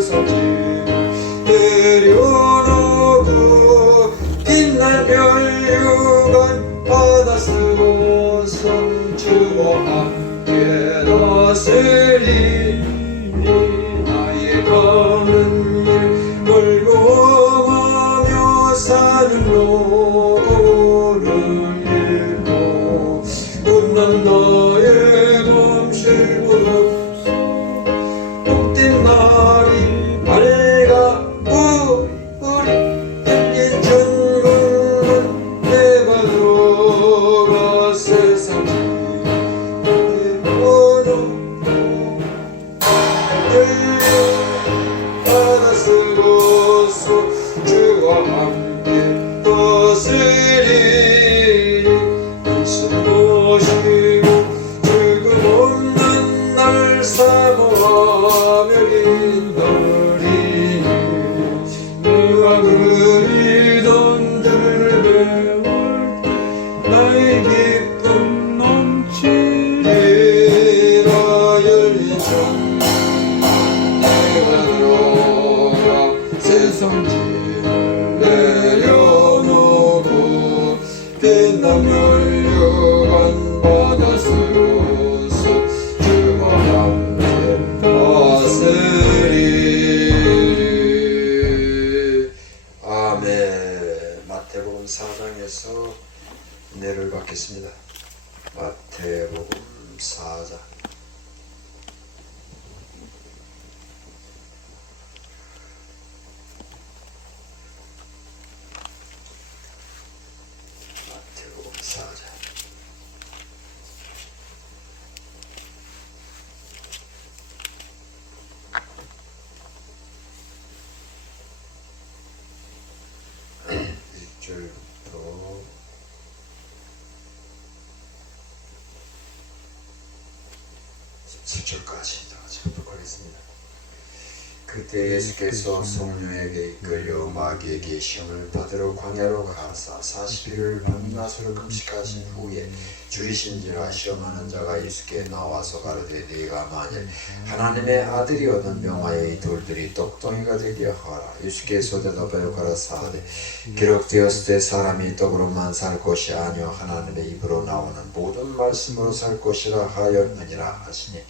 세상을 내려놓고 빛난 멸류관 받아 쓰고서 주와 함께 다스리니 나의 가는 길 멀고하며 사는 노고를 잃고 없는 나의 검실 없어 복된 날이 밝아 우리 열린 천국은 내가 들어가 세상 지혜로놓고 받아 쓰고서 주와 함께 다스리니 이신 모시고 죽음 없는 날 사모하며 기다리니 누가 그리던 줄 배울 때 나의 기쁨 넘치리라 열린 천 내가 들어가 세상 짐을 내려놓고 빛난 멸류관 받아 쓰고서 주와 함께 다스리리. 아멘. 마태복음 4장에서 은혜를 받겠습니다. 마태복음 4장. 마태복음 4장. 일절부터 17절까지 다 읽도록 하겠습니다. 그때 예수께서 성령에게 이끌려 마귀에게 시험을 받으러 광야로 가사 40일을 밤낮으로 금식하신 후에 줄이신지라 시험하는 자가 예수께 나와서 가로되 네가 만일 하나님의 아들이거든 명하여 이 돌들이 떡덩이가 되게 하라. 예수께서 대답하여 가라사대 기록되었을 때 사람이 떡으로만 살 것이 아니요 하나님의 입으로 나오는 모든 말씀으로 살 것이라 하였느니라 하시니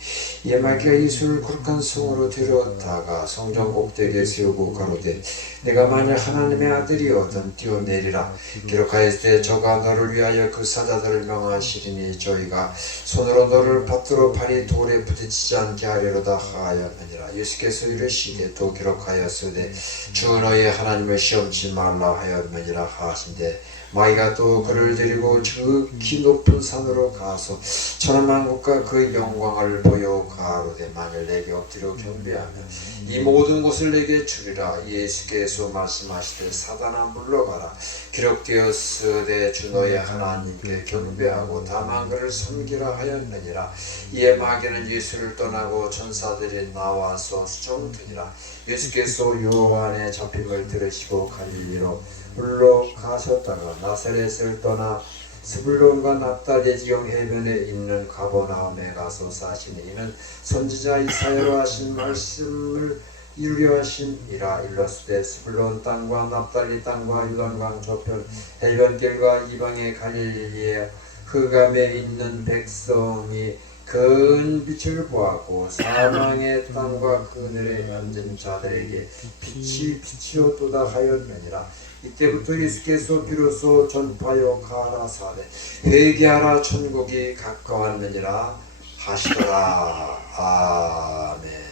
이에 마귀가 예수를 거룩한 성으로 데려다가 성전 꼭대기에 세우고 가로되 내가 만일 하나님의 아들이거든 뛰어내리라. 기록하였을 때 저가 너를 위하여 그 사자들을 명하시리니 저희가 손으로 너를 받들어 발이 돌에 부딪히지 않게 하리로다 하였느니라. 예수께서 이르시되 또 기록하였으되 주 너희 하나님을 시험치 말라 하였느니라 하신대 마귀가 또 그를 데리고 지극히 높은 산으로 가서 천하만국과 그 영광을 보여 가로되 만일 내게 엎드려 경배하면 이 모든 것을 내게 주리라. 예수께서 말씀하시되 사단아 물러가라. 기록되었으되 주 너의 하나님께 경배하고 다만 그를 섬기라 하였느니라. 이에 마귀는 예수를 떠나고 천사들이 나와서 수종드니라. 예수께서 요한의 잡힘을 들으시고 갈릴리로 물러가셨다가 나사렛을 떠나 스불론과 납달리 지경 해변에 있는 가버나움에 가서 사시니 이는 선지자 이사야로 하신 말씀을 이루려 하심이라. 일러스되 스불론 땅과 납달리 땅과 요단강 저편 해변길과 이방의 갈릴리에 흑암에 있는 백성이 큰 빛을 보았고 사망의 땅과 그늘에 앉은 자들에게 빛이 비치었도다 하였느니라. 이때부터 예수께서 비로소 전파하여 가라사대 회개하라 천국이 가까웠느니라 하시더라. 아멘.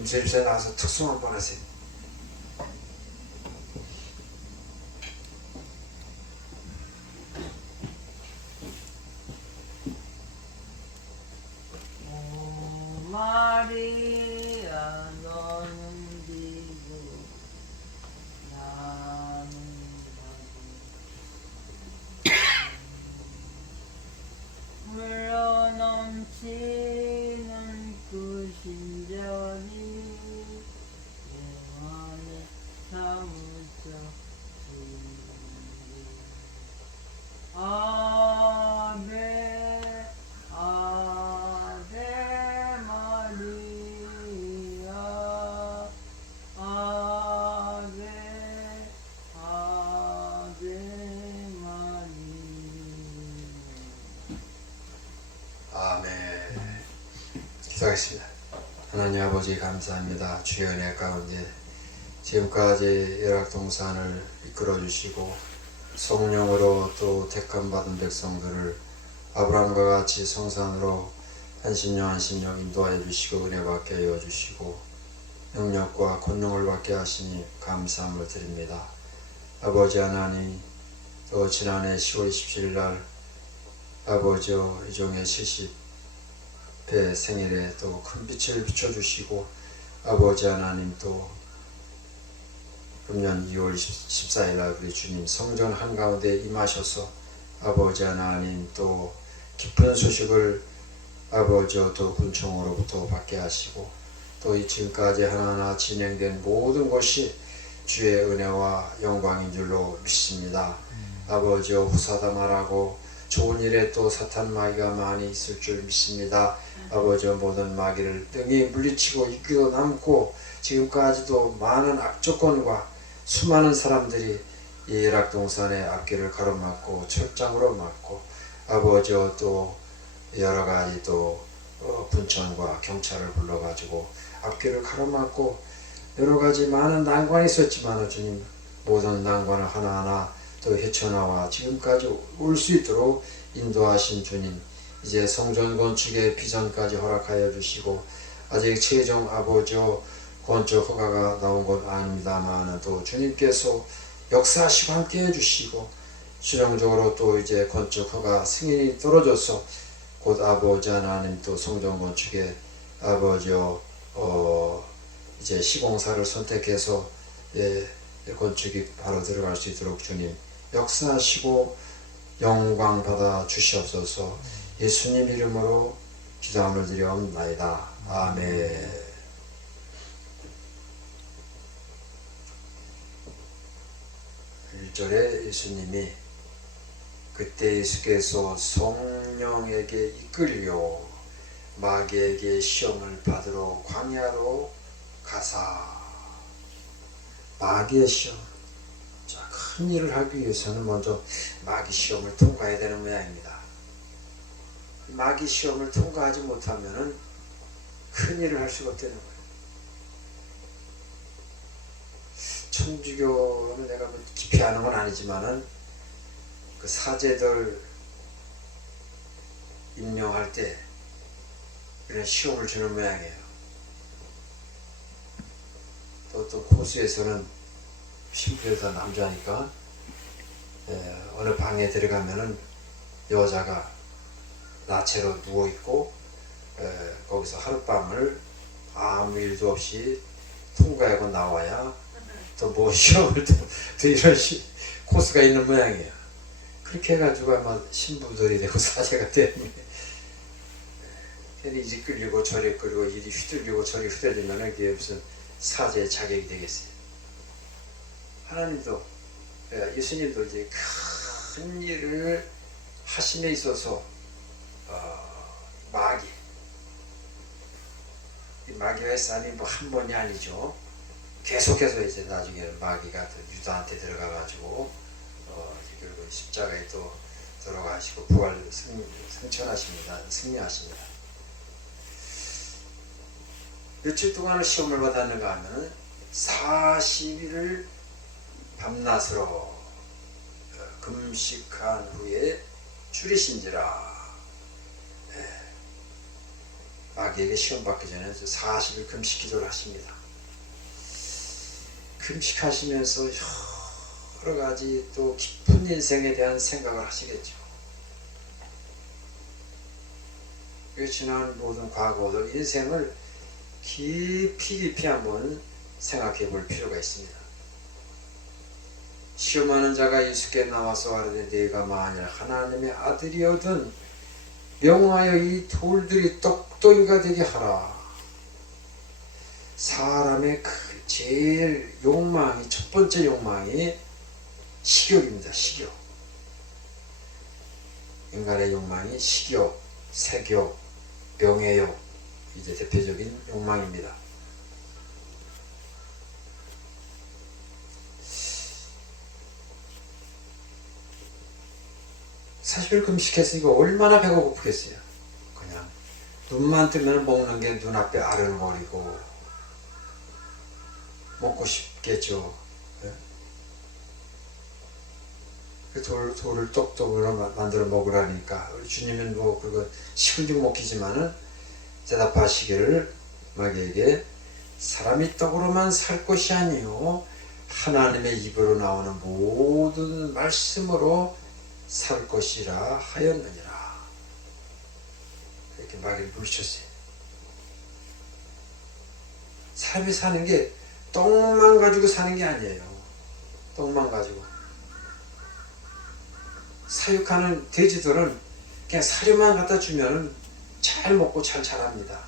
임세집사에 나와서 특송 한번 하세요. 마리아 너는 비고 나는 바보 흘러 넘치는 그 신전이 영원히 사무쳐 아베 아베 마리아 기도하겠습니다. 하나님 아버지 감사합니다. 주의 은혜 가운데 지금까지 열악동산을 이끌어 주시고 성령으로 또 택함받은 백성들을 아브라함과 같이 성산으로 한심령 인도하여 주시고 은혜 받게 하여 주시고 능력과 권능을 받게 하시니 감사함을 드립니다. 아버지 하나님, 또 지난해 10월 27일 날 아버지여 이종의 70회 생일에 또 큰 빛을 비춰주시고 아버지 하나님 또 금년 2월 14일 날 우리 주님 성전 한가운데 임하셔서 아버지 하나님 또 깊은 소식을 아버지여 또 군청으로부터 받게 하시고 또 이 지금까지 하나하나 진행된 모든 것이 주의 은혜와 영광인 줄로 믿습니다. 아버지여 후사다말하고 좋은 일에 또 사탄 마귀가 많이 있을 줄 믿습니다. 아버지여 모든 마귀를 등이 물리치고 이기고 남고 지금까지도 많은 악조건과 수많은 사람들이 이 열악동산의 앞길을 가로막고 철장으로 막고 아버지여 또 여러가지 또 군청과 경찰을 불러가지고 앞길을 가로막고 여러가지 많은 난관이 있었지만 주님 모든 난관을 하나하나 또 헤쳐나와 지금까지 올 수 있도록 인도하신 주님, 이제 성전 건축의 비전까지 허락하여 주시고 아직 최종 아버지여 건축 허가가 나온 건 아닙니다만 또 주님께서 역사하시고 함께 해주시고 실용적으로 또 이제 건축 허가 승인이 떨어져서 곧 아버지 하나님 또 성전 건축에 아버지여 이제 시공사를 선택해서 건축이 바로 들어갈 수 있도록 주님 역사하시고 영광 받아 주시옵소서. 예수님 이름으로 기도함을 드리옵나이다. 아멘. 1절에 예수님이 그때 예수께서 성령에게 이끌려 마귀에게 시험을 받으러 광야로 가사. 마귀의 시험. 자, 큰 일을 하기 위해서는 먼저 마귀 시험을 통과해야 되는 모양입니다. 마귀 시험을 통과하지 못하면 큰 일을 할 수가 없다는 거예요. 천주교는 내가 뭐 깊이 아는 건 아니지만은 그 사제들 임명할 때 이런 시험을 주는 모양이에요. 또 어떤 코스에서는 신부들 다 남자니까 어느 방에 들어가면은 여자가 나체로 누워있고 거기서 하룻밤을 아무 일도 없이 통과하고 나와야 또 뭐 시험을 또 이런 코스가 있는 모양이에요. 그렇게 해가지고 아마 신부들이 되고 사제가 되는 괜히 이리 끌리고 저리 끌리고 이리 휘둘리고 저리 휘둘리면 그게 무슨 사제의 자격이 되겠어요. 하나님도 예수님도 이제 큰 일을 하심에 있어서 마귀와의 싸움이 뭐 한 번이 아니죠. 계속해서 이제 나중에는 마귀가 유다한테 들어가가지고 결국 십자가에 또 들어가시고 부활 승천하십니다. 승리하십니다. 며칠 동안을 시험을 받았는가 하면 40일을 밤낮으로 금식한 후에 줄이신지라. 마귀에게 시험 받기 전에 40일 금식 기도를 하십니다. 금식하시면서 여러 가지 또 깊은 인생에 대한 생각을 하시겠죠. 지난 모든 과거들 인생을 깊이 한번 생각해 볼 필요가 있습니다. 시험하는 자가 예수께 나와서 아뢰되 네가 만일 하나님의 아들이거든 명하여 이 돌들이 떡덩이가 되게 하라. 사람의 제일 욕망이 첫 번째 욕망이 식욕입니다. 식욕. 인간의 욕망이 식욕, 색욕, 명예욕 이제 대표적인 욕망입니다. 사실 금식했으니까 얼마나 배가 고프겠어요. 그냥 눈만 뜨면 먹는 게 눈앞에 아른거리고 먹고 싶겠죠. 그 돌을 떡떡으로 만들어 먹으라니까 우리 주님은 뭐 그거 식은 죽 먹히지만은 대답하시기를 마귀에게 사람이 떡으로만 살 것이 아니요 하나님의 입으로 나오는 모든 말씀으로 살 것이라 하였느니라. 이렇게 마귀를 물으셨어요. 사람이 사는 게 떡만 가지고 사는 게 아니에요. 떡만 가지고. 사육하는 돼지들은 그냥 사료만 갖다 주면 잘 먹고 잘 자랍니다.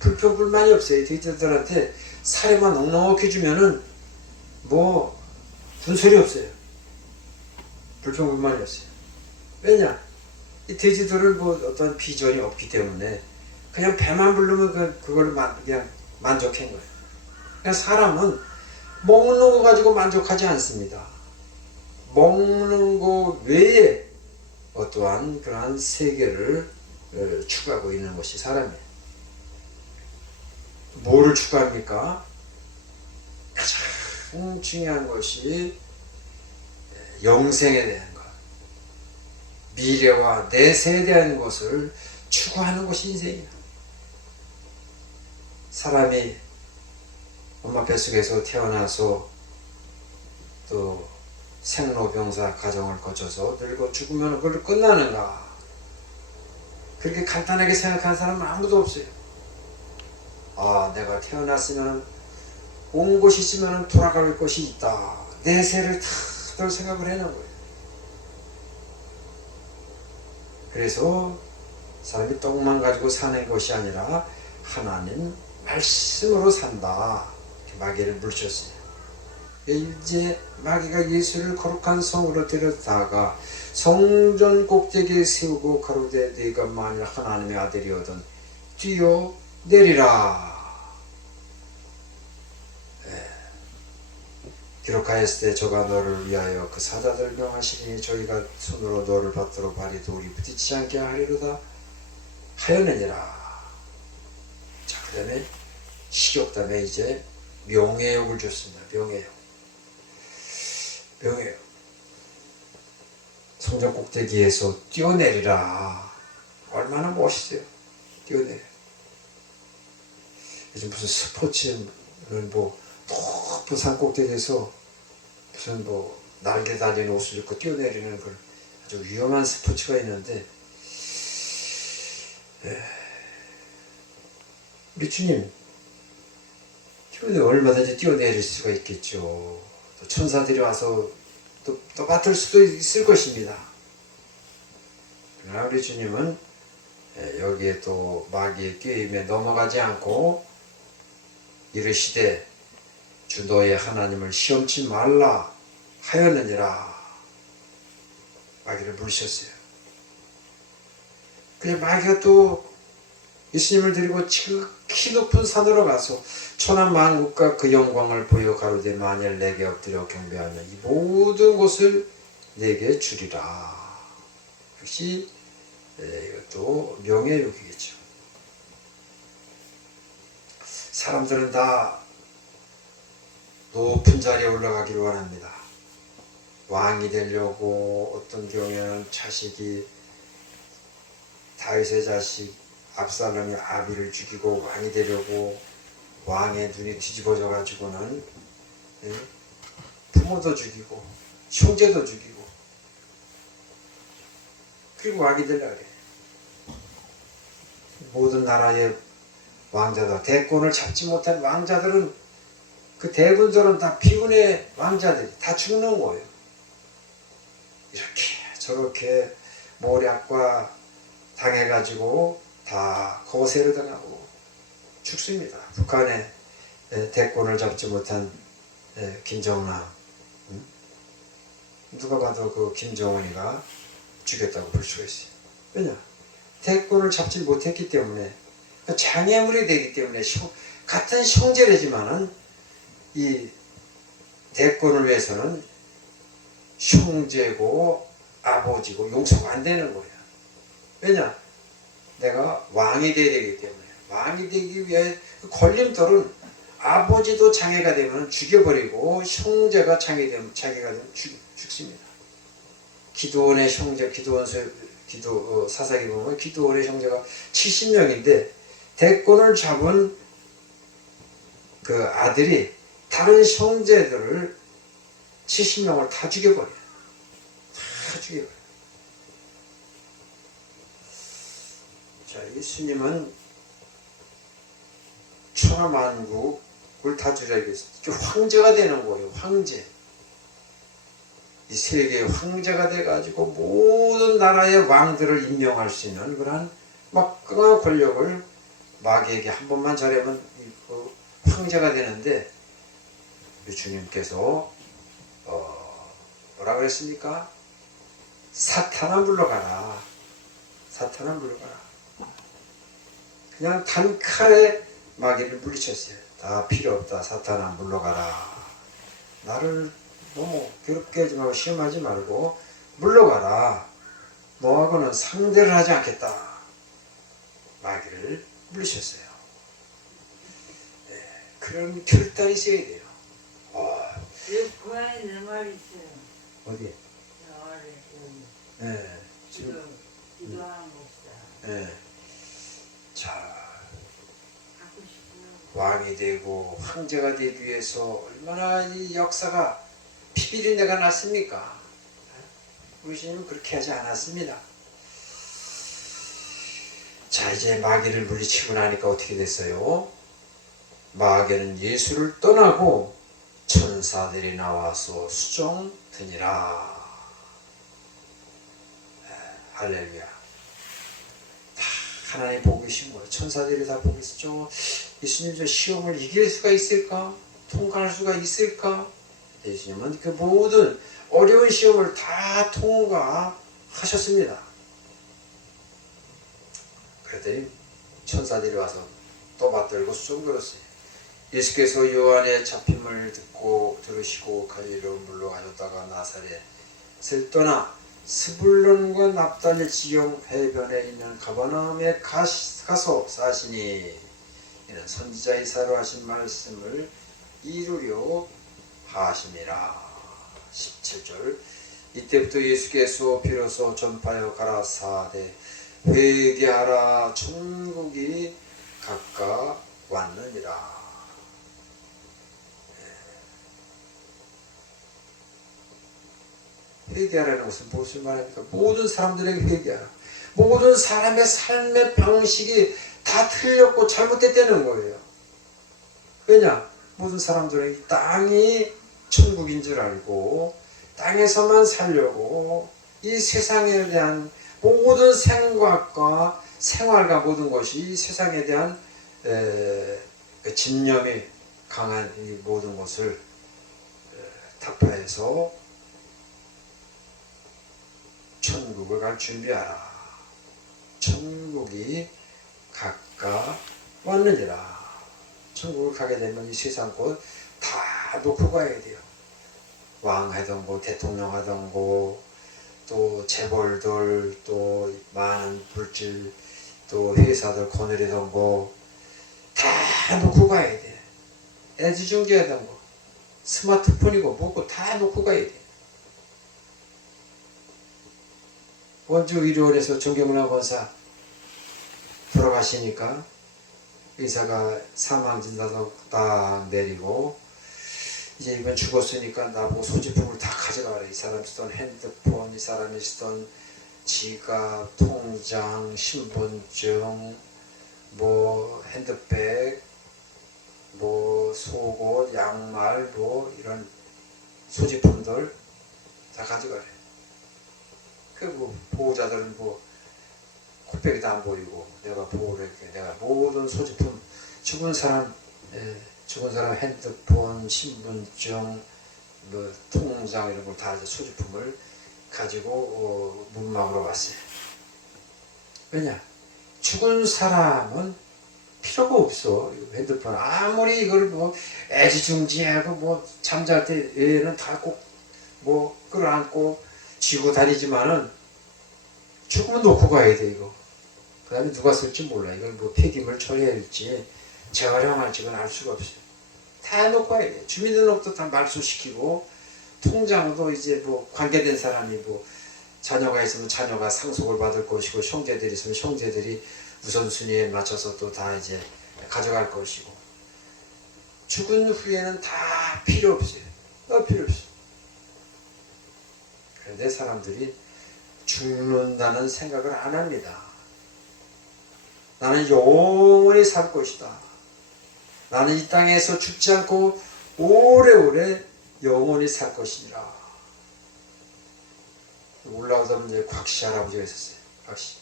불평불만이 없어요. 돼지들한테 사료만 넉넉히 주면은 뭐 군소리 없어요. 불평불만이 없어요. 왜냐? 이 돼지들은 뭐 어떤 비전이 없기 때문에 그냥 배만 부르면 그걸 그냥 만족한 거예요. 그냥 사람은 먹는 거 가지고 만족하지 않습니다. 먹는 거 외에 어떠한 그러한 세계를 추구하고 있는 것이 사람이에요. 뭐를 추구합니까? 가장 중요한 것이 영생에 대한 것, 미래와 내세에 대한 것을 추구하는 것이 인생이에요. 사람이 엄마 뱃속에서 태어나서 또 생로병사 과정을 거쳐서 늙어 죽으면 그걸 끝나는가? 그렇게 간단하게 생각하는 사람은 아무도 없어요. 아, 내가 태어났으면 온 곳이 있으면 돌아갈 것이 있다. 내세를 다들 생각을 해놓은 거예요. 그래서 사람이 떡만 가지고 사는 것이 아니라 하나님 말씀으로 산다. 마귀를 물으셨어요. 이제 마귀가 예수를 거룩한 성으로 데려다가 성전 꼭대기에 세우고 가로되 네가 만일 하나님의 아들이거든 뛰어내리라. 기록하였을 때 저가 너를 위하여 그 사자들 명하시니 저희가 손으로 너를 받들어 발이 돌이 부딪히지 않게 하리로다 하였느니라. 자, 그 다음에 식욕담에 이제 명예욕을 줬습니다. 명예욕. 성전 꼭대기에서 뛰어내리라. 얼마나 멋있어요. 뛰어내려. 요즘 무슨 스포츠는 뭐 높은 산 꼭대기에서 무슨 뭐 날개 달린 옷을 입고 뛰어내리는 그 아주 위험한 스포츠가 있는데, 우리 주님 얼마든지 뛰어내릴 수가 있겠죠. 또 천사들이 와서 또 맡을 수도 있을 것입니다. 그러나 우리 주님은 여기에 또 마귀의 꾀임에 넘어가지 않고 이르시되 주 너의 하나님을 시험치 말라 하였느니라. 마귀를 물으셨어요. 그냥 마귀가 또 예수님을 데리고 지극히 높은 산으로 가서 천한 만국과 그 영광을 보여 가로되 만일 내게 엎드려 경배하면 이 모든 것을 내게 주리라. 역시 이것도 명예욕이겠죠. 사람들은 다 높은 자리에 올라가기를 원합니다. 왕이 되려고, 어떤 경우에는 자식이 다윗의 자식 압살롬이 아비를 죽이고 왕이 되려고 왕의 눈이 뒤집어져 가지고는 부모도 죽이고 형제도 죽이고 그리고 왕이 되려고 해요. 모든 나라의 왕자들, 대권을 잡지 못한 왕자들은 그 대군들은 다 비운의 왕자들이 다 죽는 거예요. 이렇게 저렇게 모략과 당해가지고 다 거세를 당하고 죽습니다. 북한의 대권을 잡지 못한 김정남, 누가 봐도 그 김정은이가 죽였다고 볼 수가 있어요. 왜냐? 대권을 잡지 못했기 때문에, 장애물이 되기 때문에, 같은 형제래지만은 이 대권을 위해서는 형제고 아버지고 용서가 안 되는 거예요. 왜냐? 내가 왕이 되어야 되기 때문에 왕이 되기 위해 그 걸림돌은 아버지도 장애가 되면 죽여버리고 형제가 장애가 되면 죽습니다. 기드온의 형제, 사사기 보면 기드온의 형제가 70명인데 대권을 잡은 그 아들이 다른 형제들을 70명을 다 죽여버려요. 다 죽여버려요. 자, 예수님은 천하만국을 다 주자고 했어요. 황제가 되는 거예요. 황제. 이 세계의 황제가 돼가지고 모든 나라의 왕들을 임명할 수 있는 그러한 막강한 권력을 마귀에게 한 번만 잘하면 그 황제가 되는데 주님께서 뭐라 그랬습니까? 사탄아 물러가라. 사탄아 물러가라. 그냥 단칼에 마귀를 물리쳤어요. 다 필요 없다. 사탄아 물러가라. 나를 너무 괴롭게 하지 말고 시험하지 말고 물러가라. 너하고는 상대를 하지 않겠다. 마귀를 물리셨어요. 네, 그런 결단이 있어야 돼요. 내 고향에 내 말 있어요. 어디? 내 말에 여기. 네, 지금 기도하는 곳이다. 네. 자, 갖고 싶으면 왕이 되고 황제가 되기 위해서 얼마나 이 역사가 피비린내가 났습니까? 우리 주님은 그렇게 하지 않았습니다. 자, 이제 마귀를 물리치고 나니까 어떻게 됐어요? 마귀는 예수를 떠나고 천사들이 나와서 수종드니라. 할렐루야. 다 하나님 보고 계신 거예요. 천사들이 다 보고 있었죠. 예수님 저 시험을 이길 수가 있을까? 통과할 수가 있을까? 예수님은 그 모든 어려운 시험을 다 통과하셨습니다. 그랬더니 천사들이 와서 또 맞들고 수종들었어요. 예수께서 요한의 잡힘을 듣고 들으시고 갈릴리로 물러가셨다가 나사렛을 떠나 스불론과 납달리 지경 해변에 있는 가버나움에 가서 사시니 이는 선지자 이사야로 하신 말씀을 이루려 하심이라. 17절. 이때부터 예수께서 비로소 전파하여 가라사대 회개하라 천국이 가까 왔느니라. 회개하라는 것은 무엇을 말합니까? 모든 사람들에게 회개하라. 모든 사람의 삶의 방식이 다 틀렸고 잘못됐다는 거예요. 왜냐? 모든 사람들은 땅이 천국인 줄 알고 땅에서만 살려고 이 세상에 대한 모든 생각과 생활과 모든 것이 이 세상에 대한 집념이 강한 이 모든 것을 타파해서 천국을 갈 준비하라. 천국이 가까 왔느니라. 천국을 가게 되면 이 세상 곳 다 놓고 가야 돼요. 왕 하던 거, 대통령 하던 거, 또 재벌들, 또 많은 물질, 또 회사들 거느리던 거 다 놓고 가야 돼. 애지중지하던 거, 스마트폰이고 뭐고 다 놓고 가야 돼. 원주의료원에서 정경문화 권사 돌아가시니까 의사가 사망진단서 딱 내리고 이제 이번 죽었으니까 나보고 소지품을 다 가져가라. 이 사람이 쓰던 핸드폰, 이 사람이 쓰던 지갑, 통장, 신분증, 뭐 핸드백, 뭐 속옷, 양말, 뭐 이런 소지품들 다 가져가래. 그 뭐 보호자들은 뭐 코빼기도 안 보이고 내가 보호를 할게. 내가 모든 소지품 죽은 사람 핸드폰, 신분증, 뭐 통장 이런 걸 다 소지품을 가지고 문막으로 왔어요. 왜냐? 죽은 사람은 필요가 없어. 핸드폰 아무리 이걸 뭐 애지중지하고 뭐 잠잘 때 얘는 다 꼭 뭐 끌어안고 쥐고 다니지만은 죽으면 놓고 가야 돼 이거. 그 다음에 누가 쓸지 몰라. 이걸 뭐 폐기물 처리해야 될지 재활용할지 그건 알 수가 없어요. 다 해놓고 와야 돼. 주민등록도 다 말소시키고 통장도 이제 뭐 관계된 사람이 뭐 자녀가 있으면 자녀가 상속을 받을 것이고 형제들이 있으면 형제들이 우선순위에 맞춰서 또 다 이제 가져갈 것이고 죽은 후에는 다 필요 없어요. 필요 없어요. 그런데 사람들이 죽는다는 생각을 안 합니다. 나는 영원히 살 것이다. 나는 이 땅에서 죽지 않고 오래오래 영원히 살 것이니라. 올라오다 보면 이제 곽씨 할아버지가 있었어요. 곽씨.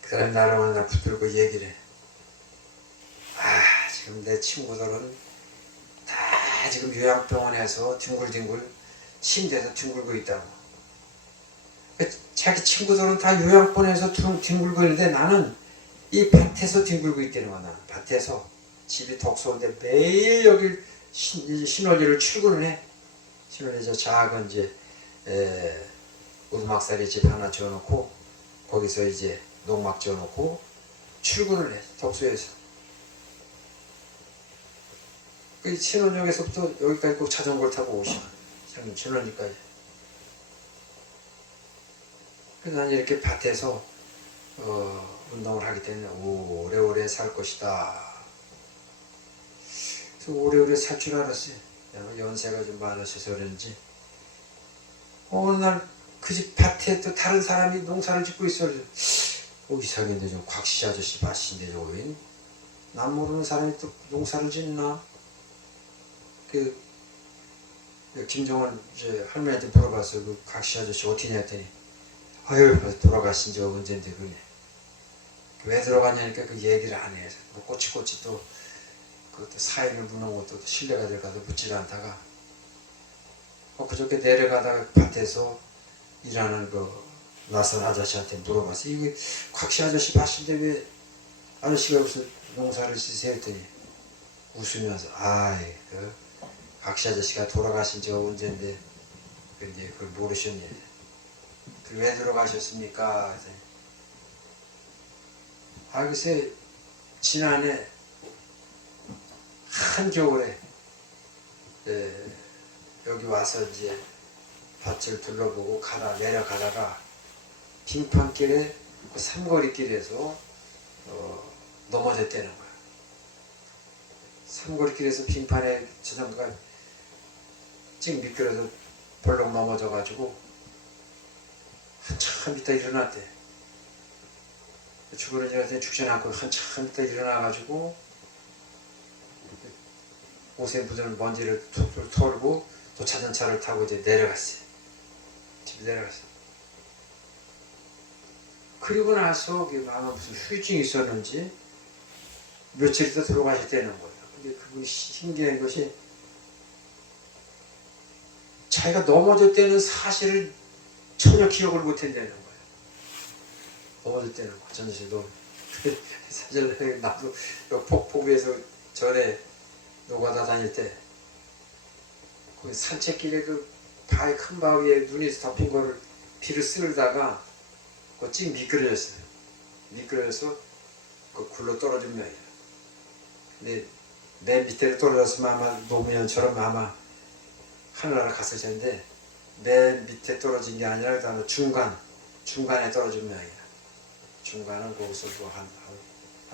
그 사람이 나를 만나 붙들고 얘기를 해. 지금 내 친구들은 다 지금 요양병원에서 뒹굴뒹굴 침대에서 뒹굴고 있다고. 자기 친구들은 다 요양병원에서 뒹굴고 있는데 나는 이 밭에서 뒹굴고 있다는 거야. 나는 밭에서. 집이 덕소인데 매일 여기 신월리를 출근을 해. 신월리 작은 이제 오두막살이 집 하나 지어놓고 거기서 이제 농막 지어놓고 출근을 해. 덕소에서. 그 신원역에서부터 여기까지 꼭 자전거를 타고 오시면 신원리까지. 그래서 난 이렇게 밭에서 운동을 하기 때문에 오래오래 살 것이다. 그래서 오래오래 살 줄 알았어요. 연세가 좀 많으셔서 그런지 어느 날 그 집 밭에 또 다른 사람이 농사를 짓고 있어. 이상한데 저 곽씨 아저씨 밭인데 저거 난 모르는 사람이 또 농사를 짓나? 그 김정은 할머니한테 물어봤어요. 그 곽씨 아저씨 어떻게 했더니 벌써 돌아가신 지 언젠데 그래. 왜 들어갔냐니까 그 얘기를 안 해. 뭐 꼬치꼬치 또 그것도 사인을 묻는 것도 신뢰가 될까서 묻질 않다가 그저께 내려가다가 밭에서 일하는 그 낯선 아저씨한테 물어봤어. 이거 곽씨 아저씨 밭인데 왜 아저씨가 무슨 농사를 지세요 했더니 웃으면서 그 곽씨 아저씨가 돌아가신 지가 언젠데 이제 그걸 모르셨냐. 왜 들어가셨습니까? 글쎄 지난해 한겨울에 여기 와서 이제 밭을 둘러보고 내려가다가 빙판길에 그 삼거리길에서 넘어졌다는 거야. 삼거리길에서 빙판에 자전거가 찡 미끄러서 벌렁 넘어져가지고 한참 있다 일어났대. 죽으는 자한테 죽지 않고 한참 있다 일어나가지고 옷에 묻은 먼지를 툭툭 털고 또 자전차를 타고 이제 내려갔어요. 집에 내려갔어요. 그리고 나서 아마 무슨 후유증이 있었는지 며칠 있다 돌아가셨다는 거예요. 근데 그분이 신기한 것이 자기가 넘어졌다는 사실을 전혀 기억을 못한다는 거예요. 넘어졌다는 거. 전시도 사실 나도 폭포구에서 전에 노가다 다닐 때 그 산책길에 그 큰 바위에 눈이 덮인 거를 비를 쓸다가 찡 미끄러졌어요. 미끄러져서 그 굴러 떨어진 모양이에요. 근데 맨 밑에 떨어졌으면 아마 노무현처럼 아마 하늘나라 갔을 텐데 맨 밑에 떨어진 게 아니라 그다음에 중간에 떨어진 모양이에요. 중간은 거기서 한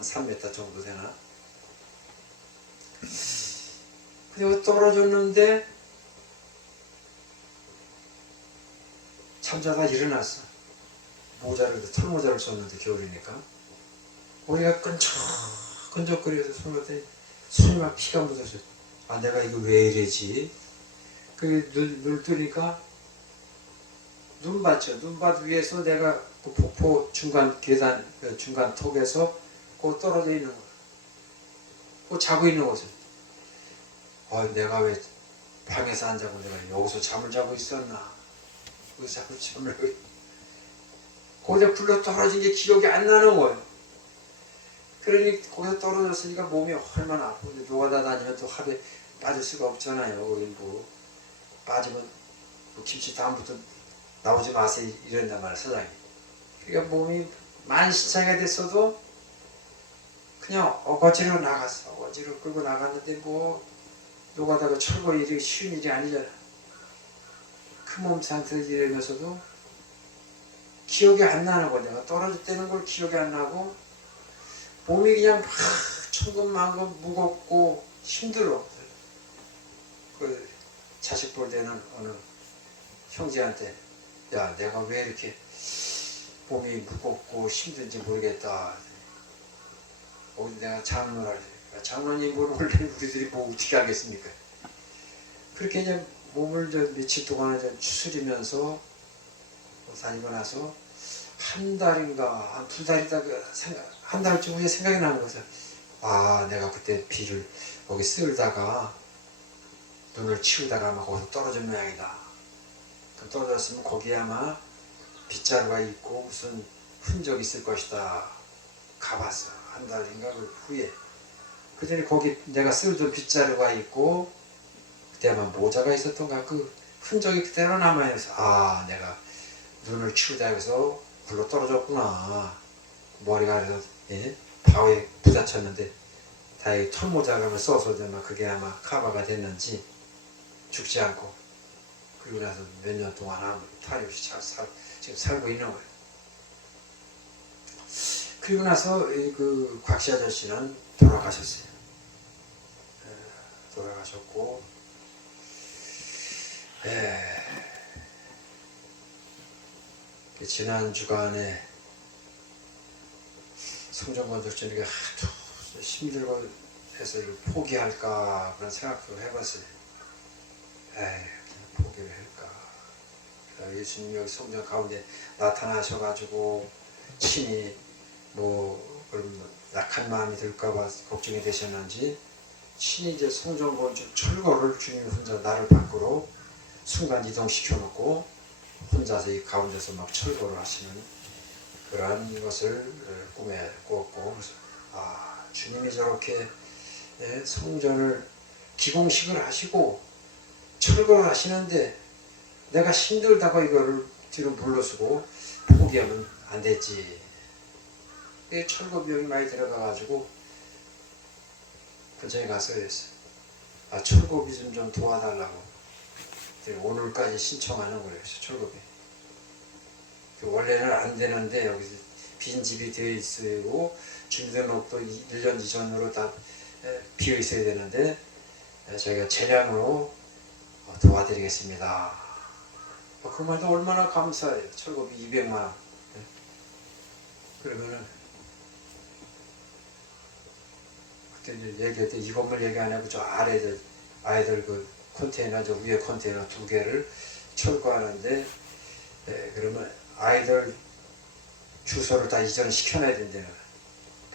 3m 정도 되나? 그리고 떨어졌는데 잠자다 일어났어. 털모자를 썼는데 겨울이니까 머리가 끈적끈적거려서 손을 손이 막 피가 묻었어요. 내가 이거 왜 이래지? 눈을 뜨니까 눈밭 위에서 내가 그 폭포 중간 계단 중간 턱에서 떨어져 있는 거야. 자고 있는 거죠. 내가 왜 방에서 안 자고 내가 여기서 잠을 자고 있었나? 거기서 자꾸 잠을 거기서 굴러 떨어진 게 기억이 안 나는 거예요. 그러니 거기서 떨어졌으니까 몸이 얼마나 아픈데 노가다 다니면 또 하루에 빠질 수가 없잖아요. 뭐 빠지면 김치 다음부터 나오지 마세요 이런단 말이에요. 사장님. 그러니까 몸이 만신창이가 됐어도 그냥 어거지로 나갔어. 어거지로 끌고 나갔는데 뭐 노가다가 철거 일이 쉬운 일이 아니잖아. 큰 몸 상태를 이러면서도 기억이 안 나는 거야. 내가 떨어졌다는 걸 기억이 안 나고 몸이 그냥 막 천근만근 무겁고 힘들어. 그 자식 볼 때는 어느 형제한테 야 내가 왜 이렇게 몸이 무겁고 힘든지 모르겠다. 어디 내가 장로라 그래. 장로님 뭘 원래 우리들이 뭐 어떻게 하겠습니까? 그렇게 이제 몸을 며칠 동안 추스리면서 다니고 나서 한 달인가 한 두 달 있다가 한 달쯤 후에 생각이 나는 거죠. 아 내가 그때 비를 거기 쓸다가 눈을 치우다가 아마 거기서 떨어진 모양이다. 떨어졌으면 거기에 아마 빗자루가 있고 무슨 흔적이 있을 것이다. 가봤어. 한 달인가 그 후에. 그랬더니 거기 내가 쓸던 빗자루가 있고 그때 아마 모자가 있었던가 그 흔적이 그대로 남아있어서 아 내가 눈을 치우다 해서 굴러 떨어졌구나. 머리가 그래서 바위에 부딪혔는데 다행히 털모자를 써서 그게 아마 커버가 됐는지 죽지 않고 그리고 나서 몇 년 동안 아무 탈이 없이 지금 살고 있는 거예요. 그리고 나서 그 곽씨 아저씨는 돌아가셨어요. 돌아가셨고 지난 주간에 성전건축주님께 하도 힘들고 해서 이거 포기할까 그런 생각도 해봤어요. 그냥 포기를 할까. 예수님이 여기 성전 가운데 나타나셔가지고 친히 뭐 그런 약한 마음이 들까봐 걱정이 되셨는지 친히 이제 성전 건축 철거를 주님 혼자 나를 밖으로 순간 이동시켜놓고 혼자서 이 가운데서 막 철거를 하시는 그러한 것을 꿈에 꾸었고 그래서 아 주님이 저렇게 성전을 기공식을 하시고 철거를 하시는데 내가 힘들다고 이거를 뒤로 물러서고 포기하면 안 됐지. 철거 비용이 많이 들어가가지고 근처에 가서 했어. 아 철거비 좀 도와달라고. 오늘까지 신청하는 거예요. 철거비. 원래는 안 되는데 여기서 빈집이 되어 있고 주민등록도 1년 이전으로 다 비어 있어야 되는데 저희가 재량으로 도와드리겠습니다. 그 말도 얼마나 감사해요. 철거비 200만 원. 그러면은 그때 이제 얘기할 때 이 건물 얘기 안 하고 저 아래 아이들 그 컨테이너 저 위에 컨테이너 2개를 철거하는데 그러면 아이들 주소를 다 이전시켜놔야 된다는 거야.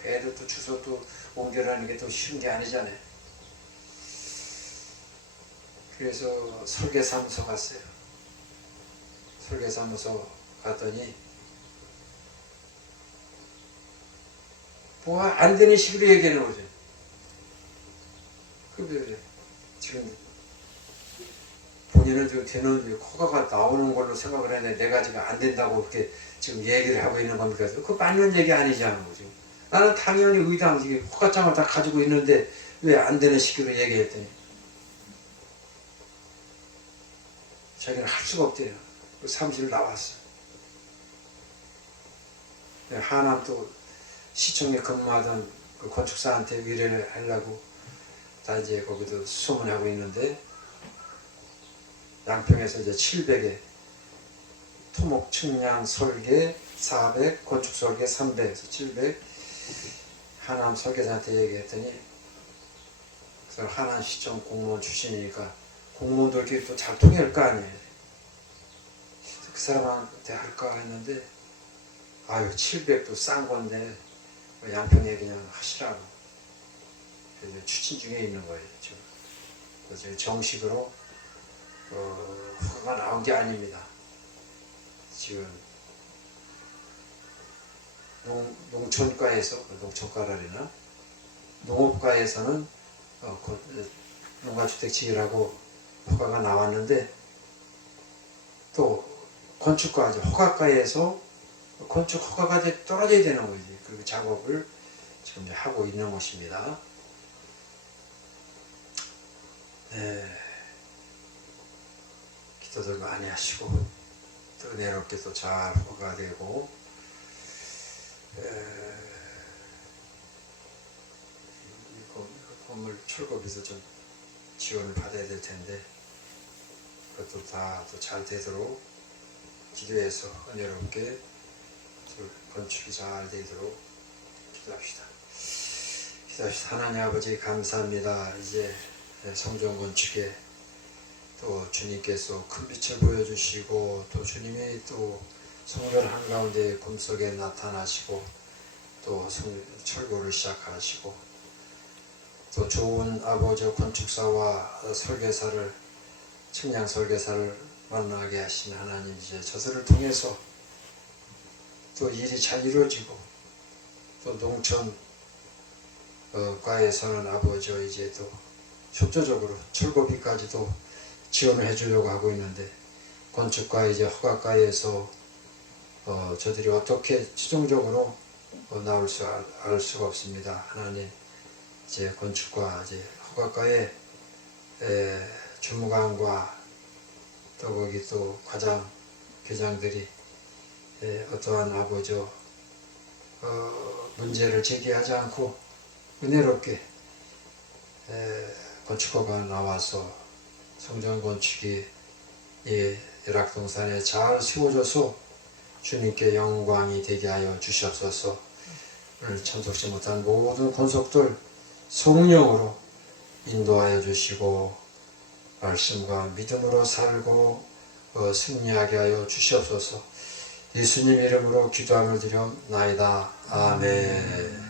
그 애들 또 주소 또 옮겨라는 게 또 쉬운 게 아니잖아요. 그래서 설계사무소 갔어요. 설계사무소 갔더니 뭐 안 되는 식으로 얘기하는 거죠. 그 지금 본인은 지금 되는 허가가 나오는 걸로 생각을 했는데 내가 지금 안 된다고 그렇게 지금 얘기를 하고 있는 겁니까? 그거 맞는 얘기 아니잖아. 지금. 나는 당연히 의당 허가장을 다 가지고 있는데 왜 안 되는 식으로 얘기했더니 자기는 할 수가 없대요. 그 사무실 나왔어. 하남 또 시청에 근무하던 그 건축사한테 의뢰를 하려고 다 이제 거기도 수소문하고 있는데 양평에서 이제 700에 토목 측량 설계 400 건축 설계 300에서 700 하남 설계사한테 얘기했더니 그래서 하남시청 공무원 출신이니까 공무원도 이렇게 또 잘 통할 거 아니에요. 그 사람한테 할까 했는데 아유 700도 싼 건데 양평에 그냥 하시라고. 그래서 추진 중에 있는 거예요. 지금. 그래서 정식으로 허가가 나온 게 아닙니다. 지금 농촌과에서 농촌과라나 농업과에서는 농가주택 지으라고 허가가 나왔는데 또 건축과 허가과에서 건축 허가가 떨어져야 되는 거지. 그 작업을 지금 이제 하고 있는 것입니다. 기도들 많이 하시고 또 은혜롭게 또 잘 허가되고 이 건물 철거비서 좀 지원을 받아야 될 텐데 그것도 다 또 잘 되도록 기도해서 은혜롭게 건축이 잘 되도록 기도합시다. 하나님 아버지 감사합니다. 이제 성전 건축에 또 주님께서 큰 빛을 보여주시고 또 주님이 또 성전 한가운데 꿈속에 나타나시고 또 철거를 시작하시고 또 좋은 아버지 건축사와 설계사를 측량 설계사를 만나게 하신 하나님, 이제 저들을 통해서 또 일이 잘 이루어지고 또 농촌 과에서는 아버지와 이제 또 협조적으로 철거비까지도 지원을 해주려고 하고 있는데 건축과 이제 허가과에서 저들이 어떻게 최종적으로 나올 알 수가 없습니다. 하나님, 이제 건축과 이제 허가과의 주무관과 또 거기 또 과장 교장들이 어떠한 아버지 문제를 제기하지 않고 은혜롭게 건축허가 나와서 성전 건축이 열악동산에 잘 세워져서 주님께 영광이 되게 하여 주시옵소서. 오늘 참석지 못한 모든 권속들 성령으로 인도하여 주시고 말씀과 믿음으로 살고 승리하게 하여 주시옵소서. 예수님 이름으로 기도함을 드려옵나이다. 아멘.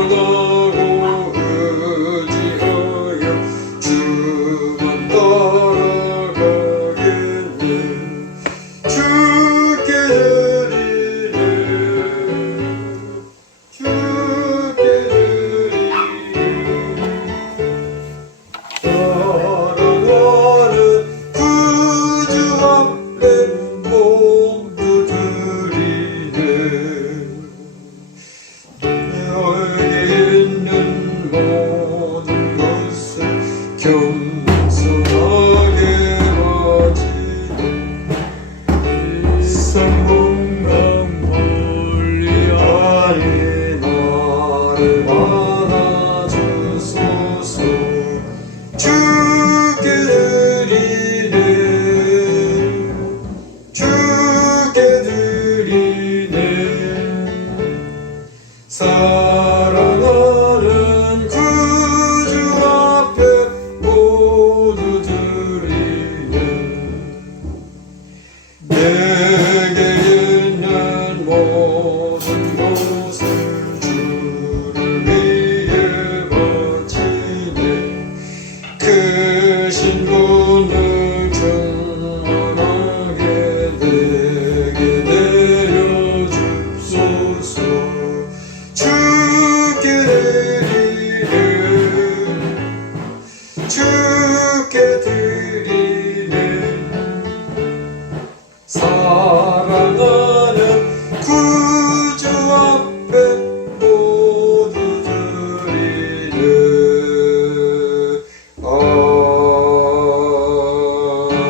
사랑하고 의지하고 받아주소서. 주께 드리네 주께 드리네 사랑하는 구주 앞에 모두 드리네 내게 있는 모든 것을 주를 위해 바치네 크신 분을 충만하게 내게 내려주소서. 주께 드리네 주께 드리네 사랑하는 구주 앞에 모두 드리네.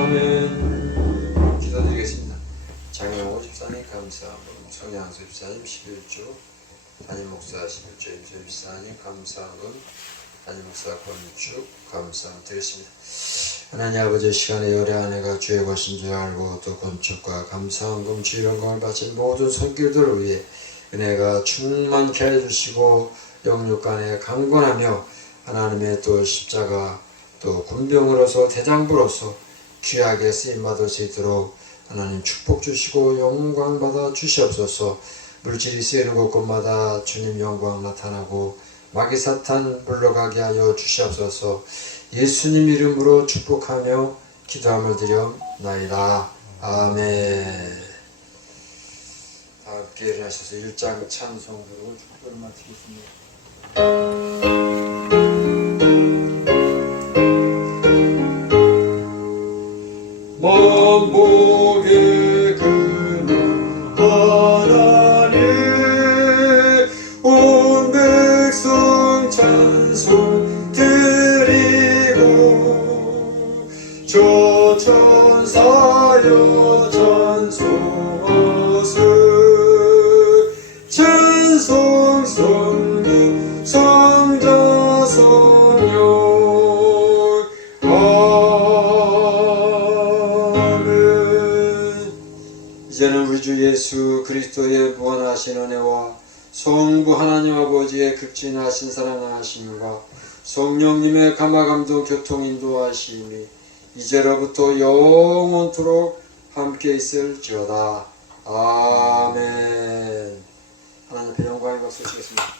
아멘. 기도드리겠습니다. 장영호 집사님 감사함, 성향수 집사님 11조, 담임 목사 11조, 임조 집사님 감사함, 담임 목사 권축 감사함 드리겠습니다. 하나님 아버지 시간에 열의 아내가 주의 것인 줄 알고 또 건축과 감사함금 주 영광을 바친 모든 손길들을 위해 은혜가 충만케 해주시고 영육간에 강건하며 하나님의 또 십자가 또 군병으로서 대장부로서 귀하게 쓰임받을 수 있도록 하나님 축복 주시고 영광 받아 주시옵소서. 물질이 쓰이는 곳곳마다 주님 영광 나타나고 마귀 사탄 물러가게 하여 주시옵소서. 예수님 이름으로 축복하며 기도함을 드려나이다. 아멘. 다 함께 일어나셔서 1장 찬송으로 축도를 마치겠습니다. 만복의 근원 하나님 온 백성 찬송 드리고 저 천사여 찬송하세 찬송 성부 성자 성령 이제는 우리 주 예수 그리스도의 무한하신 은혜와 성부 하나님 아버지의 극진하신 사랑하심과 성령님의 감화감동 교통인도하심이 이제로부터 영원토록 함께 있을지어다. 아멘. 하나님 앞에 영광의 박수 치겠습니다.